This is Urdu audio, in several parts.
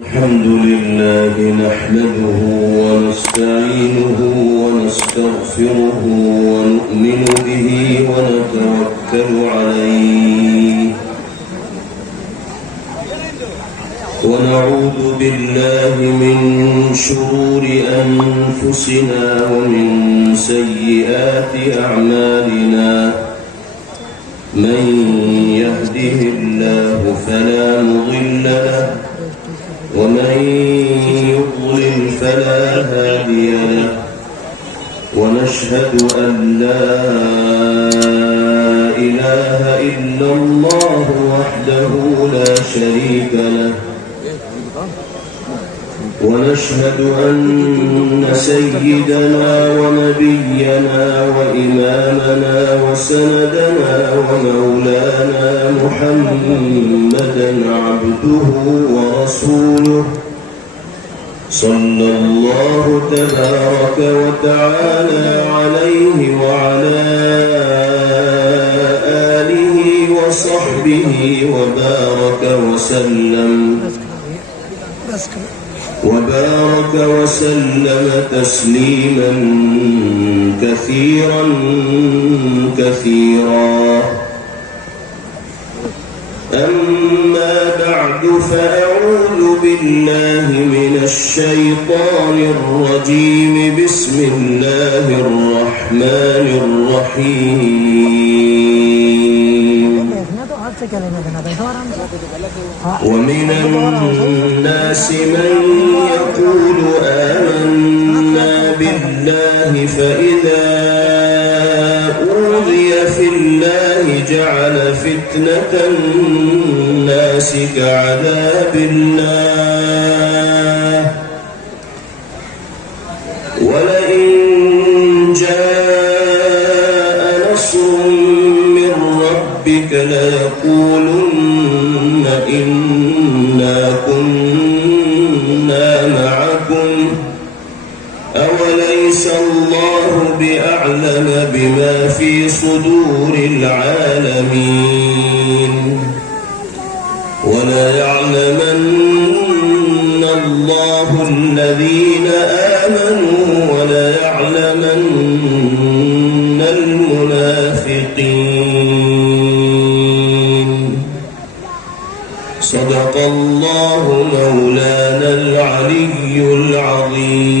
الحمد لله نحمده ونستعينه ونستغفره ونؤمن به ونتوكل عليه ونعوذ بالله من شرور أنفسنا ومن سيئات أعمالنا من يهده الله فلا مضل له ومن يضلل فلا هادي له ونشهد أن لا إله إلا الله وحده لا شريك له ونشهد أن سيدنا ونبينا وإمامنا وسندنا ومولانا محمدا عبده ورسوله صلى الله تبارك وتعالى عليه وعلى آله وصحبه وبارك وسلم تسليما كثيرا أما بعد فأعوذ بالله من الشيطان الرجيم بسم الله الرحمن الرحيم ومن الناس من يقول آمنا بالله فإذا أوذي في الله جعل فتنة الناس كعذاب الله ولئن جاء نصر من ربك ليقولن إنا كنا معكم أوليس الله بأعلم بما في صدور العالمين وليعلمن الله الذين آمنوا وليعلمن المنافقين صدق الله مولانا العلي العظيم.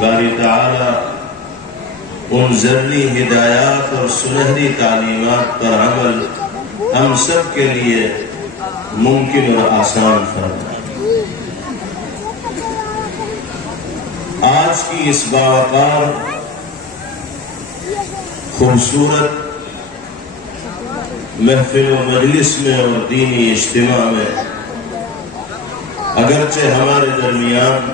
باری تعالی ان ضروری ہدایات اور سنہری تعلیمات پر عمل ہم سب کے لیے ممکن اور آسان فرمائے۔ آج کی اس باوقار خوبصورت محفل و مجلس میں اور دینی اجتماع میں اگرچہ ہمارے درمیان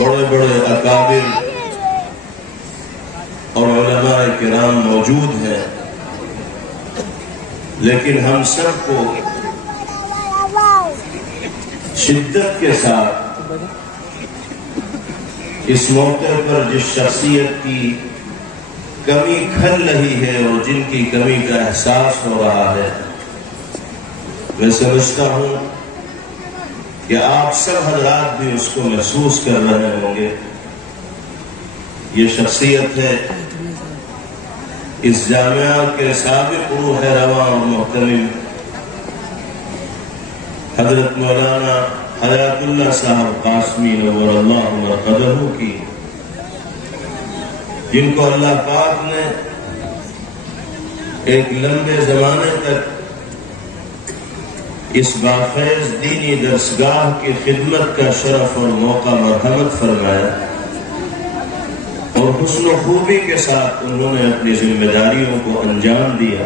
بڑے بڑے اکابر اور علماء کرام موجود ہیں، لیکن ہم سب کو شدت کے ساتھ اس موقع پر جس شخصیت کی کمی کھل رہی ہے اور جن کی کمی کا احساس ہو رہا ہے، میں سمجھتا ہوں کہ آپ سب حضرات بھی اس کو محسوس کر رہے ہوں گے۔ یہ شخصیت ہے اس جامعہ کے سابق روح رواں اور محترم حضرت مولانا حیات اللہ صاحب قاسمی نور اللہ مرقدہ کی، جن کو اللہ پاک نے ایک لمبے زمانے تک اس باخیز دینی درسگاہ کی خدمت کا شرف اور موقع مرحمت فرمایا، اور حسن و خوبی کے ساتھ انہوں نے اپنی ذمہ داریوں کو انجام دیا۔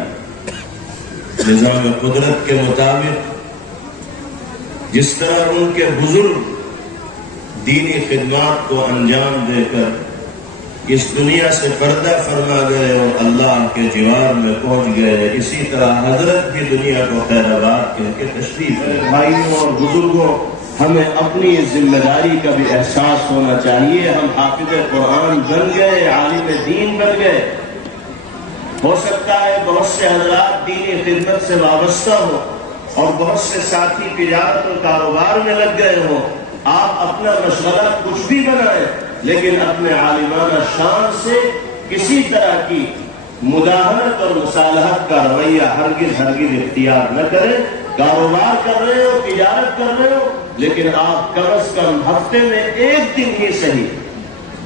نظام قدرت کے مطابق جس طرح ان کے بزرگ دینی خدمات کو انجام دے کر اس دنیا سے پردہ فرما گئے اور اللہ کے جوار میں پہنچ گئے، اسی طرح حضرت بھی دنیا کو خیر آباد کہہ کے تشریف لے۔ بھائیوں اور بزرگوں، ہمیں اپنی اس ذمہ داری کا بھی احساس ہونا چاہیے۔ ہم حافظ قرآن بن گئے، عالم دین بن گئے، ہو سکتا ہے بہت سے حضرات دینی خدمت سے وابستہ ہوں اور بہت سے ساتھی تجارت اور کاروبار میں لگ گئے ہوں۔ آپ اپنا مشغلہ کچھ بھی بنائیں، لیکن اپنے عالمانہ شان سے کسی طرح کی مداہنت اور مصالحت کا رویہ ہرگز اختیار نہ کریں۔ کاروبار کر رہے ہو، تجارت کر رہے ہو، لیکن آپ کم از کم ہفتے میں ایک دن ہی صحیح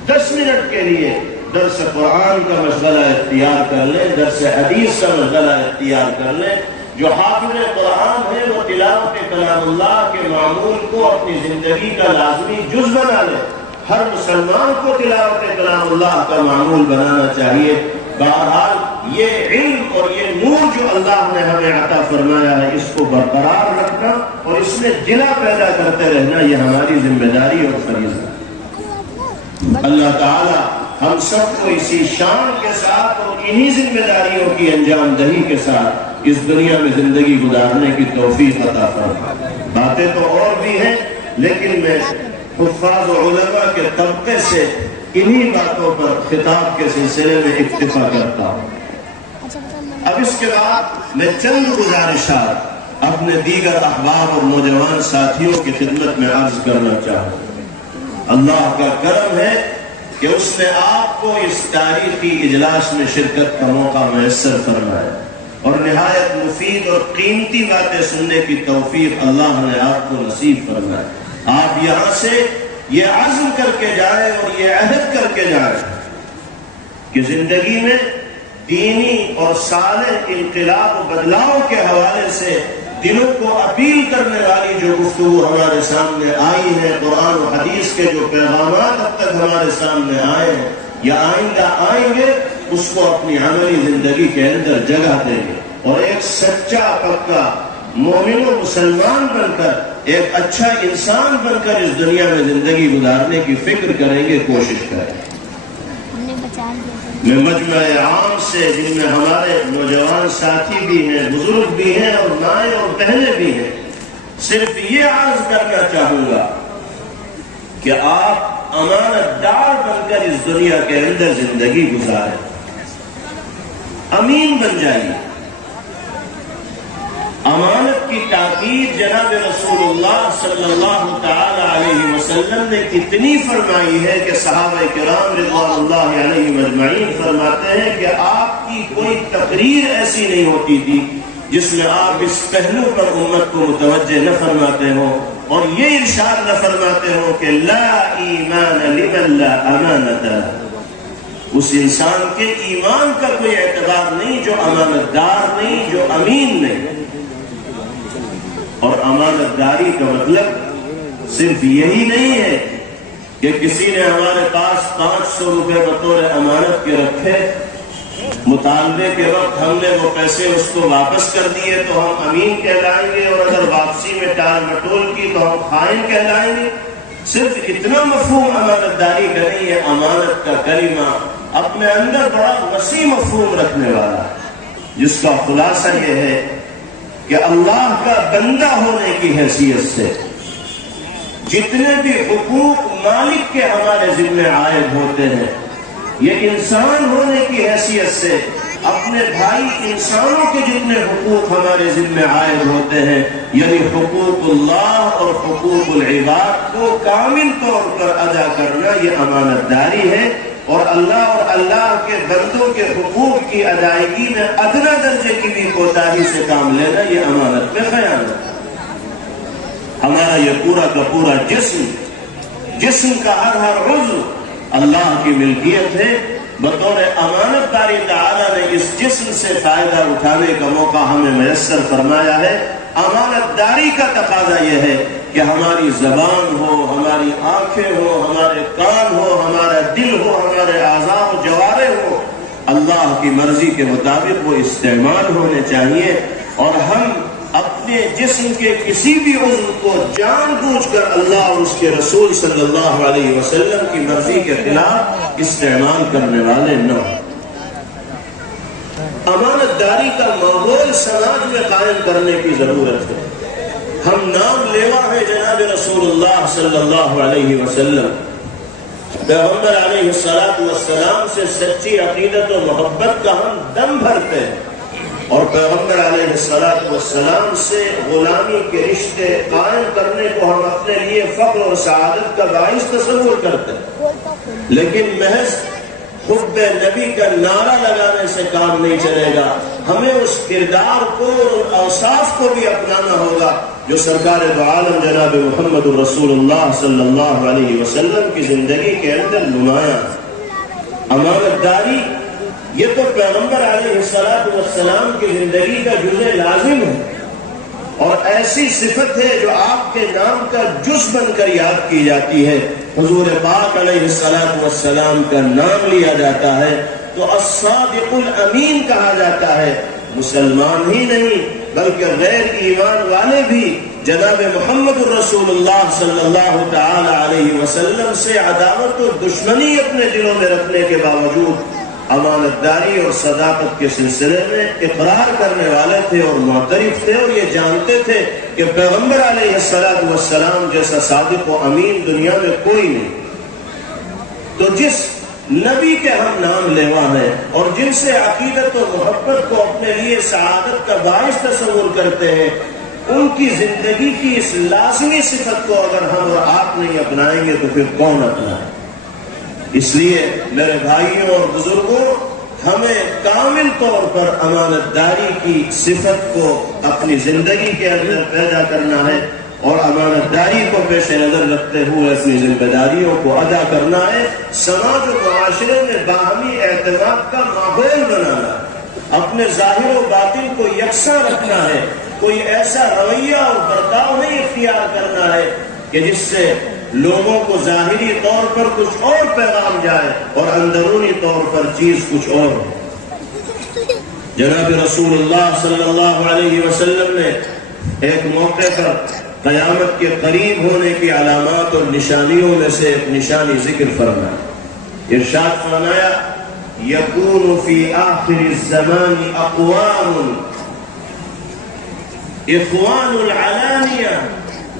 10 منٹ کے لیے درس قرآن کا مشغلہ اختیار کر لیں، درس حدیث کا مشغلہ اختیار کر لیں۔ جو حافظ قرآن ہے وہ تلاوت کلام اللہ کے معمول کو اپنی زندگی کا لازمی جز بنا لے۔ ہر مسلمان کو تلاوت کلام اللہ کا معمول بنانا چاہیے۔ بہرحال یہ علم اور یہ نور جو اللہ نے ہمیں عطا فرمایا ہے، اس کو برقرار رکھنا اور اس میں جلا پیدا کرتے رہنا، یہ ہماری ذمہ داری اور فریضہ ہے۔ اللہ تعالی ہم سب کو اسی شان کے ساتھ اور انہی ذمہ داریوں کی انجام دہی کے ساتھ اس دنیا میں زندگی گزارنے کی توفیق عطا فرمائے۔ باتیں تو اور بھی ہیں، لیکن میں حفاظ و علماء کے طبقے سے انہی باتوں پر خطاب کے سلسلے میں اکتفا کرتا ہوں۔ اب اس کے بعد میں چند گزارشات اپنے دیگر احباب اور نوجوان ساتھیوں کی خدمت میں عرض کرنا چاہوں۔ اللہ کا کرم ہے کہ اس نے آپ کو اس تاریخی اجلاس میں شرکت کا موقع میسر فرمایا اور نہایت مفید اور قیمتی باتیں سننے کی توفیق اللہ نے آپ کو نصیب فرمایا۔ آپ یہاں سے یہ عزم کر کے جائیں اور یہ عہد کر کے جائیں کہ زندگی میں دینی اور صالح انقلاب و بدلاؤ کے حوالے سے دلوں کو اپیل کرنے والی جو گفتگو ہمارے سامنے آئی ہے، قرآن و حدیث کے جو پیغامات اب تک ہمارے سامنے آئے ہیں یا آئندہ آئیں گے، اس کو اپنی عملی زندگی کے اندر جگہ دیں گے اور ایک سچا پکا مومن و مسلمان بن کر، ایک اچھا انسان بن کر اس دنیا میں زندگی گزارنے کی فکر کریں گے، کوشش کریں گے۔ میں مجمع عام سے، جن میں ہمارے نوجوان ساتھی بھی ہیں، بزرگ بھی ہیں اور مائیں اور بہنیں بھی ہیں، صرف یہ عرض کرنا چاہوں گا کہ آپ امانت دار بن کر اس دنیا کے اندر زندگی گزاریں، امین بن جائیے۔ امانت کی تاکید جناب رسول اللہ صلی اللہ تعالی علیہ وسلم نے کتنی فرمائی ہے کہ صحابہ کرام رضوان اللہ علیہ مجمعین فرماتے ہیں کہ آپ کی کوئی تقریر ایسی نہیں ہوتی تھی جس میں آپ اس پہلو پر امت کو متوجہ نہ فرماتے ہو اور یہ ارشاد نہ فرماتے ہو کہ لا ایمان لمن لا امانت له، اس انسان کے ایمان کا کوئی اعتبار نہیں جو امانت دار نہیں، جو امین نہیں۔ اور امانت داری کا مطلب صرف یہی نہیں ہے کہ کسی نے ہمارے پاس 500 روپے بطور امانت کے رکھے، مطالبے کے وقت ہم نے وہ پیسے اس کو واپس کر دیے تو ہم امین کہلائیں گے، اور اگر واپسی میں ٹال مٹول کی تو ہم خائن کہلائیں گے۔ صرف اتنا مفہوم امانت داری کا نہیں ہے۔ امانت کا کلمہ اپنے اندر بڑا وسیع مفہوم رکھنے والا ہے، جس کا خلاصہ یہ ہے کہ اللہ کا بندہ ہونے کی حیثیت سے جتنے بھی حقوق مالک کے ہمارے ذمہ عائد ہوتے ہیں، یہ انسان ہونے کی حیثیت سے اپنے بھائی انسانوں کے جتنے حقوق ہمارے ذمہ عائد ہوتے ہیں، یعنی حقوق اللہ اور حقوق العباد کو کامل طور پر ادا کرنا، یہ امانت داری ہے۔ اور اللہ اور اللہ کے بندوں کے حقوق کی ادائیگی میں ادنا درجے کی بھی کوتاہی سے کام لینا، یہ امانت میں خیانت ہے۔ ہمارا یہ پورا کا پورا جسم کا ہر عضو اللہ کی ملکیت ہے۔ بطور امانت داری تعالیٰ نے اس جسم سے فائدہ اٹھانے کا موقع ہمیں میسر فرمایا ہے۔ امانت داری کا تقاضا یہ ہے کہ ہماری زبان ہو، ہماری آنکھیں ہو، ہمارے کان ہو، ہمارا دل ہو، ہمارے اعضاء و جوارح ہو، اللہ کی مرضی کے مطابق وہ استعمال ہونے چاہیے، اور ہم اپنے جسم کے کسی بھی عضو کو جان بوجھ کر اللہ اور اس کے رسول صلی اللہ علیہ وسلم کی مرضی کے خلاف استعمال کرنے والے نہ ہوں۔ امانت داری کا ماحول سماج میں قائم کرنے کی ضرورت ہے۔ ہم نام لیوا ہیں جناب رسول اللہ صلی اللہ علیہ وسلم، پیغمبر علیہ السلام سے سچی عقیدت و محبت کا ہم دم بھرتے ہیں، اور پیغمبر علیہ السلام سے غلامی کے رشتے قائم کرنے کو ہم اپنے لیے فخر اور سعادت کا باعث تصور کرتے ہیں، لیکن محض حب نبی کا نعرہ لگانے سے کام نہیں چلے گا۔ ہمیں اس کردار کو اور اوصاف کو بھی اپنانا ہوگا جو سرکار دو عالم جناب محمد رسول اللہ صلی اللہ علیہ وسلم کی زندگی کے اندر نمایاں۔ امانت داری یہ تو پیغمبر علیہ السلام کی زندگی کا جزء لازم ہے، اور ایسی صفت ہے جو آپ کے نام کا جز بن کر یاد کی جاتی ہے۔ حضور پاک علیہ السلام کا نام لیا جاتا ہے تو الصادق الامین کہا جاتا ہے۔ مسلمان ہی نہیں بلکہ غیر ایمان والے بھی جناب محمد الرسول اللہ صلی اللہ تعالی علیہ وسلم سے عداوت و دشمنی اپنے دلوں میں رکھنے کے باوجود امانت داری اور صداقت کے سلسلے میں اقرار کرنے والے تھے اور معترف تھے، اور یہ جانتے تھے کہ پیغمبر علیہ السلام جیسا صادق و امین دنیا میں کوئی نہیں۔ تو جس نبی کے ہم نام لیوا ہیں اور جن سے عقیدت و محبت کو اپنے لیے سعادت کا باعث تصور کرتے ہیں، ان کی زندگی کی اس لازمی صفت کو اگر ہم اور آپ نہیں اپنائیں گے تو پھر کون اپنائے؟ اس لیے میرے بھائیوں اور بزرگوں، ہمیں کامل طور پر امانت داری کی صفت کو اپنی زندگی کے اندر پیدا کرنا ہے، اور امانت داری کو پیش نظر رکھتے ہوئے اپنی ذمہ داریوں کو ادا کرنا ہے۔ سماج و معاشرے میں باہمی اعتماد کا ماحول بنانا، اپنے ظاہر و باطن کو یکساں رکھنا ہے، کوئی ایسا رویہ اور برتاؤ نہیں اختیار کرنا ہے کہ جس سے لوگوں کو ظاہری طور پر کچھ اور پیغام جائے اور اندرونی طور پر چیز کچھ اور ہو۔ جناب رسول اللہ صلی اللہ علیہ وسلم نے ایک موقع پر قیامت کے قریب ہونے کی علامات اور نشانیوں میں سے ایک نشانی ذکر فرمایا۔ ارشاد فرمایا، یکون فی آخر الزمان اقوام اخوان العلانیہ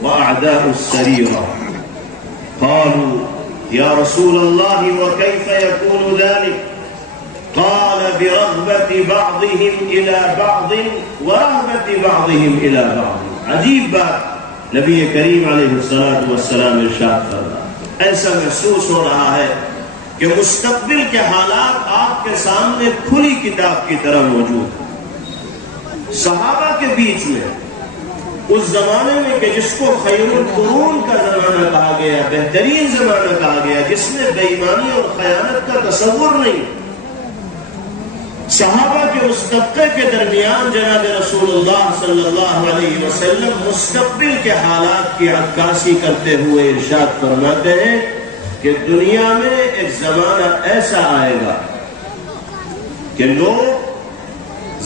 واعداء السریرہ۔ قالوا يا رسول الله وكيف يكون ذلك؟ قال برغبة بعضهم إلى بعض ورهبة بعضهم إلى بعض۔ عجیب بات نبی کریم علیہ السلام ارشاد فرمایا۔ ایسا محسوس ہو رہا ہے کہ مستقبل کے حالات آپ کے سامنے کھلی کتاب کی طرح موجود ہیں۔ صحابہ کے بیچ میں اس زمانے میں کہ جس کو خیر القرون کا زمانہ کہا گیا، بہترین زمانہ کہا گیا، جس میں بے ایمانی اور خیانت کا تصور نہیں، صحابہ کے اس طبقے کے درمیان جناب رسول اللہ صلی اللہ علیہ وسلم مستقبل کے حالات کی عکاسی کرتے ہوئے ارشاد فرماتے ہیں کہ دنیا میں ایک زمانہ ایسا آئے گا کہ لوگ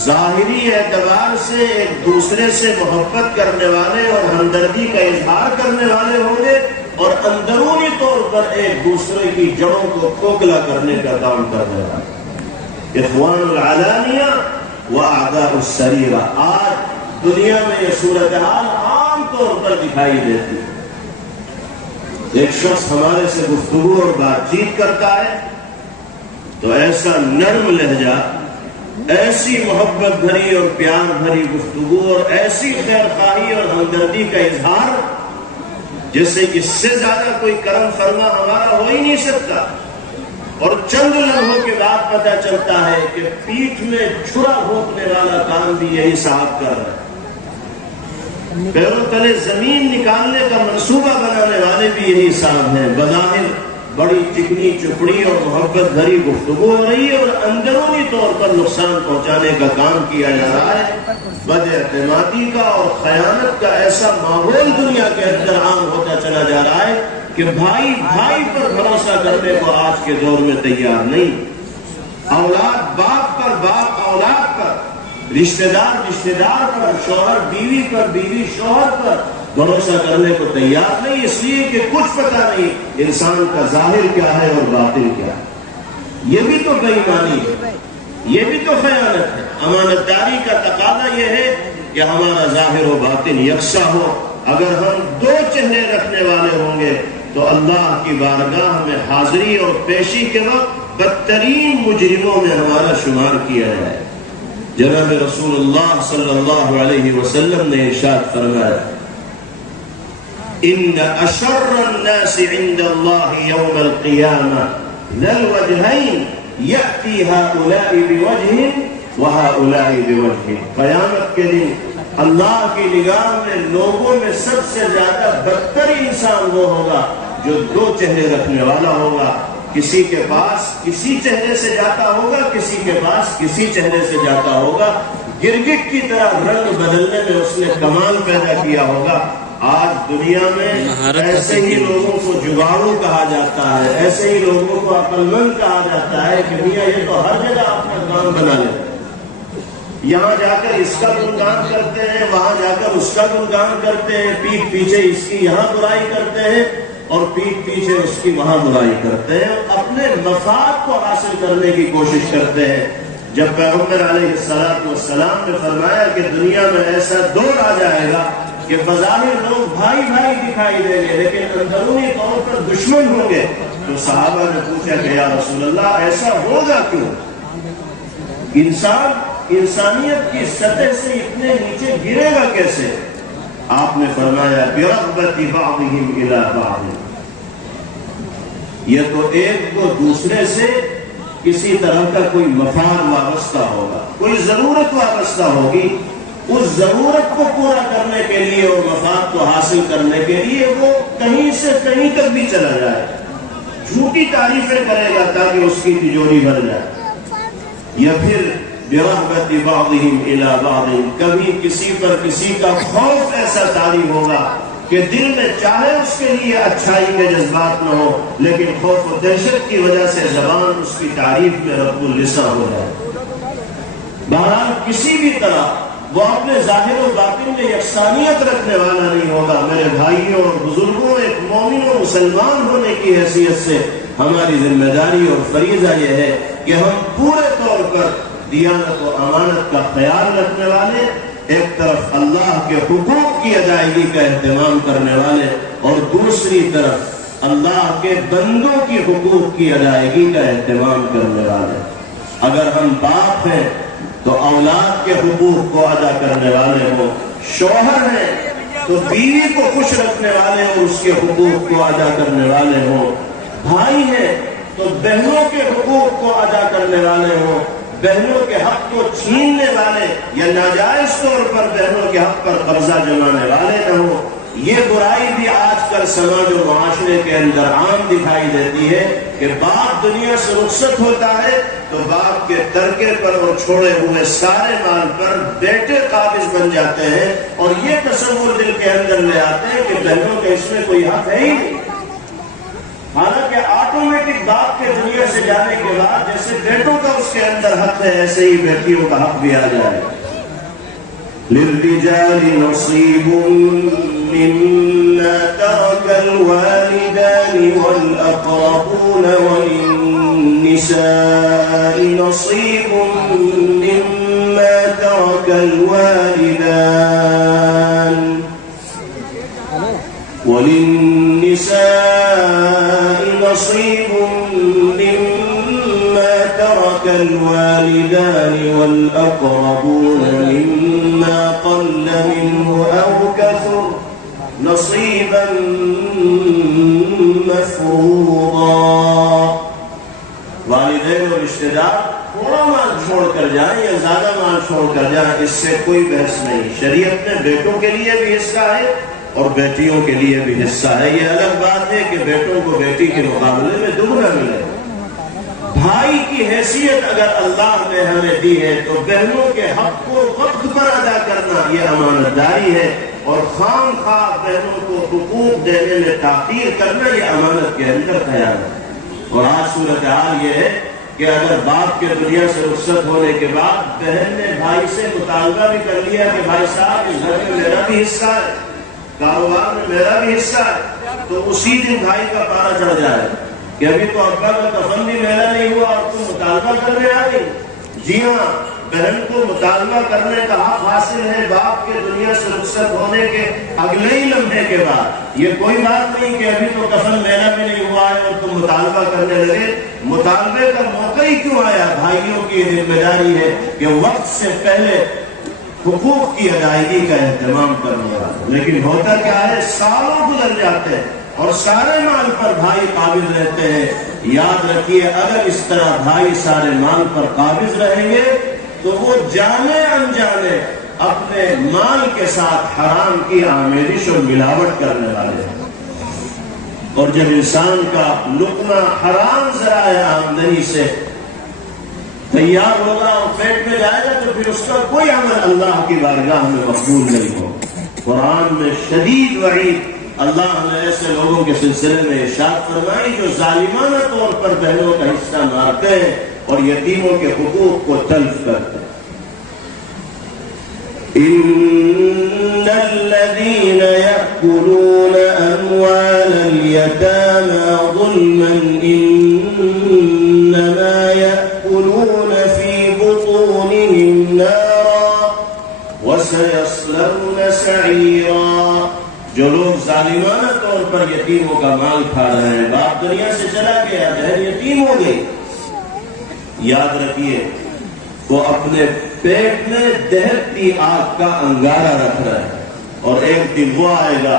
ظاہری اعتبار سے ایک دوسرے سے محبت کرنے والے اور ہمدردی کا اظہار کرنے والے ہوں گے، اور اندرونی طور پر ایک دوسرے کی جڑوں کو کھوکھلا کرنے کا کام کرنے والے، اخوان العلانیہ و اعداء السریرہ۔ آج دنیا میں یہ صورتحال عام طور پر دکھائی دیتی ہے۔ ایک شخص ہمارے سے گفتگو اور بات چیت کرتا ہے تو ایسا نرم لہجہ، ایسی محبت بھری اور پیار بھری گفتگو اور ایسی خیر خواہی اور ہمدردی کا اظہار جیسے اس سے زیادہ کوئی کرم فرما ہمارا ہو ہی نہیں سکتا، اور چند لمحوں کے بعد پتہ چلتا ہے کہ پیٹھ میں چھرا گھونپنے والا کام بھی یہی صاحب کر رہا ہے، پیروں تلے زمین نکالنے کا منصوبہ بنانے والے بھی یہی صاحب ہیں۔ بظاہر بڑی چکنی چپڑی اور محبت بھری گفتگو ہو رہی ہے اور اندرونی طور پر نقصان پہنچانے کا کام کیا جا رہا ہے۔ بد اعتمادی کا اور خیانت کا ایسا ماحول دنیا کے اندر عام ہوتا چلا جا رہا ہے کہ بھائی بھائی پر بھروسہ کرنے کو آج کے دور میں تیار نہیں، اولاد باپ پر، باپ اولاد پر، رشتہ دار پر، شوہر بیوی پر، بیوی شوہر پر بھروسہ کرنے کو تیار نہیں، اس لیے کہ کچھ پتہ نہیں انسان کا ظاہر کیا ہے اور باطن کیا ہے۔ یہ بھی تو بے ایمانی ہے، یہ بھی تو خیانت ہے۔ امانت داری کا تقاضا یہ ہے کہ ہمارا ظاہر و باطن یکساں ہو۔ اگر ہم دو چہرے رکھنے والے ہوں گے تو اللہ کی بارگاہ میں حاضری اور پیشی کے وقت بدترین مجرموں میں ہمارا شمار کیا جائے۔ جناب رسول اللہ صلی اللہ علیہ وسلم نے ارشاد فرمایا، ان اشر الناس عند الله يوم القيامة ذا الوجهين يأتي هؤلاء بوجه وهؤلاء بوجه۔ قیامت کے دن اللہ کی نگاہ میں لوگوں میں سب سے زیادہ بدتر انسان وہ ہوگا جو دو چہرے رکھنے والا ہوگا، کسی کے پاس کسی چہرے سے جاتا ہوگا، کسی کے پاس کسی چہرے سے جاتا ہوگا، گرگٹ کی طرح رنگ بدلنے میں اس نے کمال پیدا کیا ہوگا۔ آج دنیا میں ایسے ہی لوگوں کو جگاڑو کہا جاتا ہے، ایسے ہی لوگوں کو عقل مند کہا جاتا ہے کہ میاں یہ تو ہر جگہ اپنا کام بنا لیتے ہیں، یہاں جا کر اس کا گنگان کرتے ہیں، وہاں جا کر اس کا گنگان کرتے ہیں، پیٹھ پیچھے اس کی یہاں برائی کرتے ہیں اور پیٹھ پیچھے اس کی وہاں برائی کرتے ہیں، اپنے مفاد کو حاصل کرنے کی کوشش کرتے ہیں۔ جب پیغمبر علیہ السلام نے فرمایا کہ دنیا میں ایسا دور آ جائے گا کہ بظاہر لوگ بھائی بھائی دکھائی دیں گے لیکن اندرونی طور پر دشمن ہوں گے، تو صحابہ نے پوچھا کہ یا رسول اللہ ایسا ہوگا کیوں؟ انسان انسانیت کی سطح سے اتنے نیچے گرے گا کیسے؟ آپ نے فرمایا برغبت بعضهم الی بعض، یہ تو ایک کو دوسرے سے کسی طرح کا کوئی مفاد وابستہ ہوگا، کوئی ضرورت وابستہ ہوگی، اس ضرورت کو پورا کرنے کے لیے اور مفاد کو حاصل کرنے کے لیے وہ کہیں سے کہیں تک بھی چلا جائے، جھوٹی تعریفیں کرے گا تاکہ اس کی تجوری بھر جائے، یا پھر برغبت بعضهم الی بعض، کبھی کسی پر کسی کا خوف ایسا طاری ہوگا کہ دل میں چاہے اس کے لیے اچھائی کے جذبات نہ ہو لیکن خوف و دہشت کی وجہ سے زبان اس کی تعریف میں رب اللسان ہو جائے۔ بہرحال کسی بھی طرح وہ اپنے ظاہر و باطن میں یکسانیت رکھنے والا نہیں ہوگا۔ میرے بھائیوں اور بزرگوں، ایک مومن و مسلمان ہونے کی حیثیت سے ہماری ذمہ داری اور فریضہ یہ ہے کہ ہم پورے طور پر دیانت و امانت کا خیال رکھنے والے، ایک طرف اللہ کے حقوق کی ادائیگی کا اہتمام کرنے والے اور دوسری طرف اللہ کے بندوں کی حقوق کی ادائیگی کا اہتمام کرنے والے۔ اگر ہم باپ ہیں تو اولاد کے حقوق کو ادا کرنے والے ہوں، شوہر ہیں تو بیوی کو خوش رکھنے والے اور اس کے حقوق کو ادا کرنے والے ہوں، بھائی ہیں تو بہنوں کے حقوق کو ادا کرنے والے ہوں، بہنوں کے حق کو چھیننے والے یا ناجائز طور پر بہنوں کے حق پر قبضہ جمانے والے نہ ہوں۔ یہ برائی بھی آج کل سماج و معاشرے کے اندر عام دکھائی دیتی ہے کہ باپ دنیا سے رخصت ہوتا ہے تو باپ کے ترکے پر اور چھوڑے ہوئے سارے مال پر بیٹے قابض بن جاتے ہیں، اور یہ تصور دل کے اندر لے آتے ہیں کہ بہنوں کے اس میں کوئی حق ہے ہی نہیں۔ حالانکہ آٹومیٹک باپ کے دنیا سے جانے کے بعد جیسے بیٹوں کا اس کے اندر حق ہے، ایسے ہی بیٹیوں کا حق بھی آ جائے۔ للرجال نصيب مما ترك الوالدان والأقربون وللنساء نصيب مما ترك الوالدان نصيب مما ترك الوالدان والأقربون مما قل منه أو كثر نصيبا مفروضا۔ والدین اور رشتہ دار تھوڑا مال چھوڑ کر جائیں یا زیادہ مال چھوڑ کر جائیں، اس سے کوئی بحث نہیں۔ شریعت میں بیٹوں کے لیے بھی حصہ ہے اور بیٹیوں کے لیے بھی حصہ ہے۔ یہ الگ بات ہے کہ بیٹوں کو بیٹی کے مقابلے میں دگنا ملے۔ بھائی کی حیثیت اگر اللہ نے ہمیں دی ہے تو بہنوں کے حق کو وقت پر ادا کرنا یہ امانت داری ہے، اور خام خواہ بہنوں کو حقوق دینے میں تاخیر کرنا یہ امانت کے اندر خیال ہے۔ اور آج صورتحال یہ ہے کہ اگر باپ کے دنیا سے رخصت ہونے کے بعد بہن نے بھائی سے مطالبہ بھی کر لیا کہ بھائی صاحب اس گھر میں میرا بھی حصہ ہے، کاروبار میں میرا بھی حصہ ہے، تو اسی دن بھائی کا پارا چڑھ جائے کہ ابھی تو ابا کا کفن بھی میرا نہیں ہوا اور تم مطالبہ کرنے آ گئی۔ جی ہاں، بہن کو مطالبہ کرنے کا حق حاصل ہے باپ کے دنیا سے رخصت ہونے کے اگلے ہی لمحے کے بعد۔ یہ کوئی بات نہیں کہ ابھی تو کفن میرا بھی نہیں ہوا ہے اور تم مطالبہ کرنے لگے۔ مطالبے کا موقع ہی کیوں آیا؟ بھائیوں کی ذمہ داری ہے کہ وقت سے پہلے حقوق کی ادائیگی کا اہتمام کرنے والا۔ لیکن ہوتا کیا ہے، سالوں گزر جاتے ہیں اور سارے مال پر بھائی قابض رہتے ہیں۔ یاد رکھیے، اگر اس طرح بھائی سارے مال پر قابض رہیں گے تو وہ جانے انجانے اپنے مال کے ساتھ حرام کی آمیزش اور ملاوٹ کرنے والے ہیں۔ اور جب انسان کا لقمہ حرام ذرائع آمدنی سے تیار ہوگا اور پیٹ میں جائے گا تو پھر اس کا کوئی عمل اللہ کی بارگاہ میں مقبول نہیں ہوگا۔ قرآن میں شدید وعید اللہ نے ایسے لوگوں کے سلسلے میں ارشاد فرمائی جو ظالمانہ طور پر بہنوں کا حصہ مارتے ہیں اور یتیموں کے حقوق کو تلف کرتے ہیں۔ ان الذين يأكلون اموال اليتامى ظلما انما يأكلون في بطونهم نارا وسيصلون سعيرا۔ جو لوگ ظالمانہ طور پر یتیموں کا مال کھا رہے ہیں، باپ دنیا سے چلا گیا، بہن یتیم ہو گئی، یاد رکھیے وہ اپنے پیٹ میں دہتی آگ کا انگارہ رکھ رہا ہے، اور ایک دن وہ آئے گا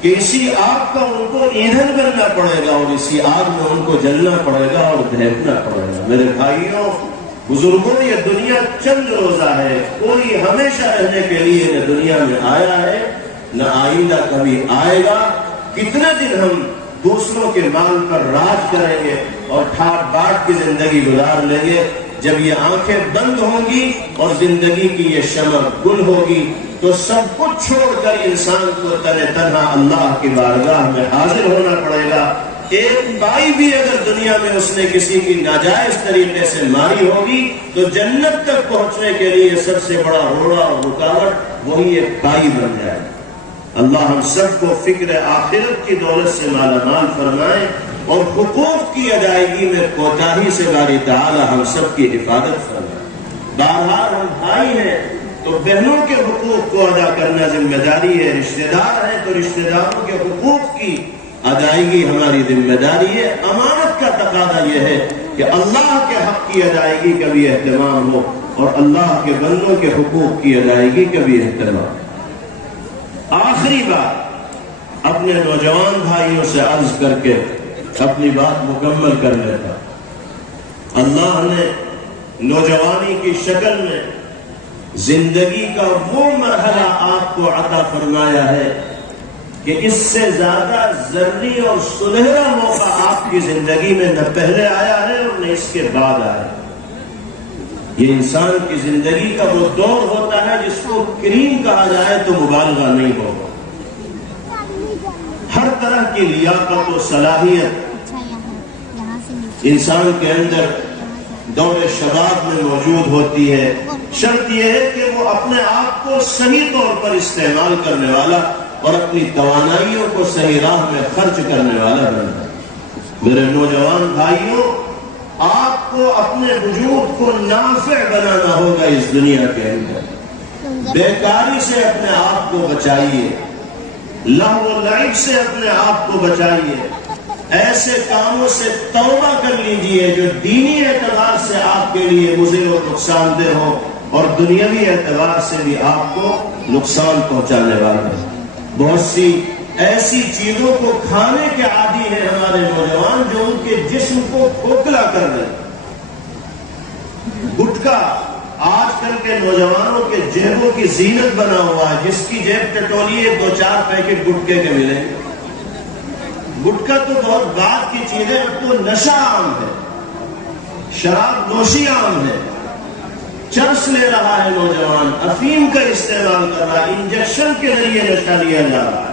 کہ اسی آگ کا ان کو ایندھن بننا پڑے گا اور اسی آگ میں ان کو جلنا پڑے گا اور دہنا پڑے گا۔ میرے بھائیوں بزرگوں، یہ دنیا چند روزہ ہے، کوئی ہمیشہ رہنے کے لیے نہ دنیا میں آیا ہے نہ آئندہ کبھی آئے گا۔ کتنے دن ہم دوسروں کے مال پر راج کریں گے اور ٹھاٹ باٹ کی زندگی گزار لیں گے؟ جب یہ آنکھیں بند ہوں گی اور زندگی کی یہ شمع گل ہوگی تو سب کچھ چھوڑ کر انسان کو تنہا اللہ کی بارگاہ میں حاضر ہونا پڑے گا۔ ایک بائی بھی اگر دنیا میں اس نے کسی کی ناجائز طریقے سے ماری ہوگی تو جنت تک پہنچنے کے لیے سب سے بڑا روڑا اور رکاوٹ وہی ایک بائی بن جائے۔ اللہ ہم سب کو فکر آخرت کی دولت سے مالا مال فرمائے اور حقوق کی ادائیگی میں کوتاہی سے باری تعالی ہم سب کی حفاظت فرمائے۔ بہرحال ہم بھائی ہیں تو بہنوں کے حقوق کو ادا کرنا ذمہ داری ہے، رشتہ دار ہیں تو رشتہ داروں کے حقوق کی ادائیگی ہماری ذمہ داری ہے۔ امانت کا تقاضا یہ ہے کہ اللہ کے حق کی ادائیگی کا بھی اہتمام ہو اور اللہ کے بندوں کے حقوق کی ادائیگی کا بھی اہتمام۔ آخری بات اپنے نوجوان بھائیوں سے عرض کر کے اپنی بات مکمل کر لیتا۔ اللہ نے نوجوانی کی شکل میں زندگی کا وہ مرحلہ آپ کو عطا فرمایا ہے کہ اس سے زیادہ زرعی اور سنہرا موقع آپ کی زندگی میں نہ پہلے آیا ہے اور نہ اس کے بعد آیا ہے۔ یہ انسان کی زندگی کا وہ دور ہوتا ہے جس کو کریم کہا جائے تو مبالغہ نہیں ہوگا۔ ہر طرح کی لیاقت و صلاحیت انسان کے اندر دور شباب میں موجود ہوتی ہے، شرط یہ ہے کہ وہ اپنے آپ کو صحیح طور پر استعمال کرنے والا اور اپنی توانائیوں کو صحیح راہ میں خرچ کرنے والا بنے۔ میرے نوجوان بھائیوں، آپ کو اپنے وجود کو نافع بنانا ہوگا اس دنیا کے اندر۔ بیکاری سے اپنے آپ کو بچائیے، لہو و لعب سے اپنے آپ کو بچائیے، ایسے کاموں سے توبہ کر لیجئے جو دینی اعتبار سے آپ کے لیے مضر و نقصان دہ ہو اور دنیاوی اعتبار سے بھی آپ کو نقصان پہنچانے والا ہے۔ بہت سی ایسی چیزوں کو کھانے کے عادی ہیں ہمارے نوجوان جو ان کے جسم کو کھوکھلا کر رہے ہیں۔ گٹکا آج کل کے نوجوانوں کے جیبوں کی زینت بنا ہوا ہے، جس کی جیب ٹٹولیے 2-4 پیکٹ گٹکے کے ملیں گے۔ گٹکا تو بہت بعد کی چیز ہے، اب تو نشہ عام ہے، شراب نوشی عام ہے، چرس لے رہا ہے نوجوان، افیم کا استعمال کر رہا ہے، انجیکشن کے ذریعے نشہ لیا جا رہا ہے۔